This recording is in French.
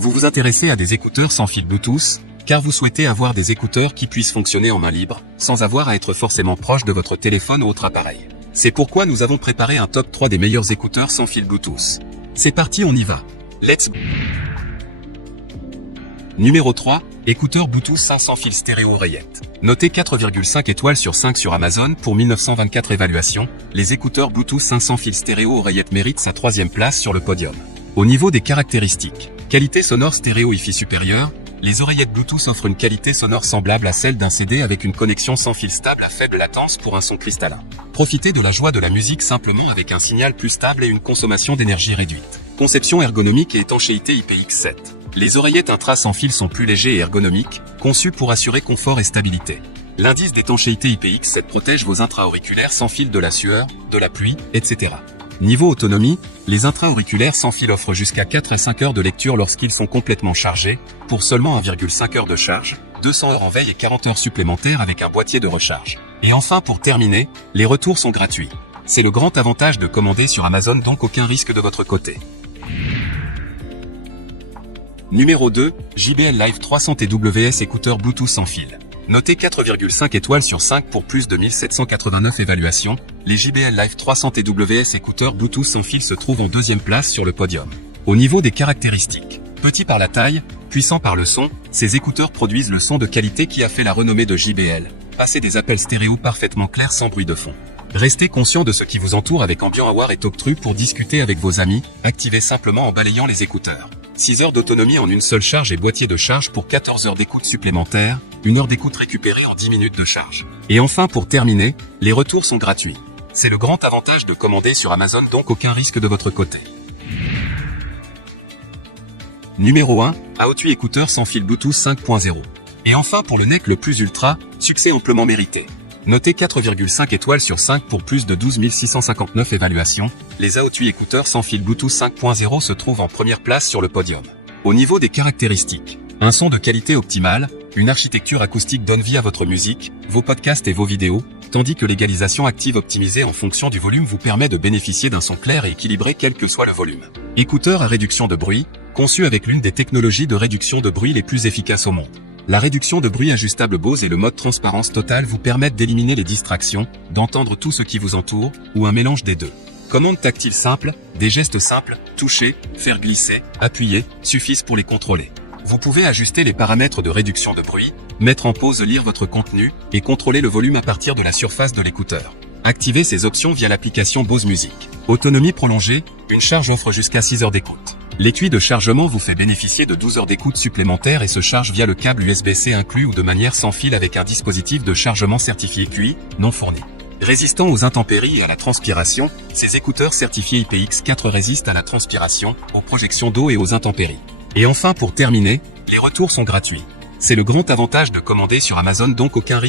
Vous vous intéressez à des écouteurs sans fil Bluetooth, car vous souhaitez avoir des écouteurs qui puissent fonctionner en main libre, sans avoir à être forcément proche de votre téléphone ou autre appareil. C'est pourquoi nous avons préparé un top 3 des meilleurs écouteurs sans fil Bluetooth. C'est parti, on y va. Let's go. Numéro 3, écouteurs Bluetooth 500 fil stéréo oreillette. Noté 4,5 étoiles sur 5 sur Amazon pour 1924 évaluations, les écouteurs Bluetooth 500 fil stéréo oreillette méritent sa 3e place sur le podium. Au niveau des caractéristiques, qualité sonore stéréo Hi-Fi supérieure, les oreillettes Bluetooth offrent une qualité sonore semblable à celle d'un CD avec une connexion sans fil stable à faible latence pour un son cristallin. Profitez de la joie de la musique simplement avec un signal plus stable et une consommation d'énergie réduite. Conception ergonomique et étanchéité IPX7. Les oreillettes intra sans fil sont plus légers et ergonomiques, conçues pour assurer confort et stabilité. L'indice d'étanchéité IPX7 protège vos intra-auriculaires sans fil de la sueur, de la pluie, etc. Niveau autonomie, les intra-auriculaires sans fil offrent jusqu'à 4 à 5 heures de lecture lorsqu'ils sont complètement chargés, pour seulement 1,5 heures de charge, 200 heures en veille et 40 heures supplémentaires avec un boîtier de recharge. Et enfin pour terminer, les retours sont gratuits. C'est le grand avantage de commander sur Amazon, donc aucun risque de votre côté. Numéro 2, JBL Live 300 TWS écouteurs Bluetooth sans fil. Noté 4,5 étoiles sur 5 pour plus de 1789 évaluations, les JBL Live 300 TWS écouteurs Bluetooth sans fil se trouvent en 2e place sur le podium. Au niveau des caractéristiques, petits par la taille, puissants par le son, ces écouteurs produisent le son de qualité qui a fait la renommée de JBL. Passez des appels stéréo parfaitement clairs sans bruit de fond. Restez conscient de ce qui vous entoure avec Ambient Aware et TalkTrue pour discuter avec vos amis, activez simplement en balayant les écouteurs. 6 heures d'autonomie en une seule charge et boîtier de charge pour 14 heures d'écoute supplémentaire, 1 heure d'écoute récupérée en 10 minutes de charge. Et enfin pour terminer, les retours sont gratuits. C'est le grand avantage de commander sur Amazon, donc aucun risque de votre côté. Numéro 1, AOTUI écouteurs sans fil Bluetooth 5.0. Et enfin pour le NEC le plus ultra, succès amplement mérité. Noté 4,5 étoiles sur 5 pour plus de 12 659 évaluations, les AOTUI écouteurs sans fil Bluetooth 5.0 se trouvent en première place sur le podium. Au niveau des caractéristiques, un son de qualité optimale, une architecture acoustique donne vie à votre musique, vos podcasts et vos vidéos, tandis que l'égalisation active optimisée en fonction du volume vous permet de bénéficier d'un son clair et équilibré quel que soit le volume. Écouteurs à réduction de bruit, conçus avec l'une des technologies de réduction de bruit les plus efficaces au monde. La réduction de bruit ajustable Bose et le mode transparence totale vous permettent d'éliminer les distractions, d'entendre tout ce qui vous entoure, ou un mélange des deux. Commandes tactiles simples, des gestes simples, toucher, faire glisser, appuyer, suffisent pour les contrôler. Vous pouvez ajuster les paramètres de réduction de bruit, mettre en pause, lire votre contenu, et contrôler le volume à partir de la surface de l'écouteur. Activez ces options via l'application Bose Music. Autonomie prolongée, une charge offre jusqu'à 6 heures d'écoute. L'étui de chargement vous fait bénéficier de 12 heures d'écoute supplémentaires et se charge via le câble USB-C inclus ou de manière sans fil avec un dispositif de chargement certifié QI, non fourni. Résistant aux intempéries et à la transpiration, ces écouteurs certifiés IPX4 résistent à la transpiration, aux projections d'eau et aux intempéries. Et enfin pour terminer, les retours sont gratuits. C'est le grand avantage de commander sur Amazon, donc aucun risque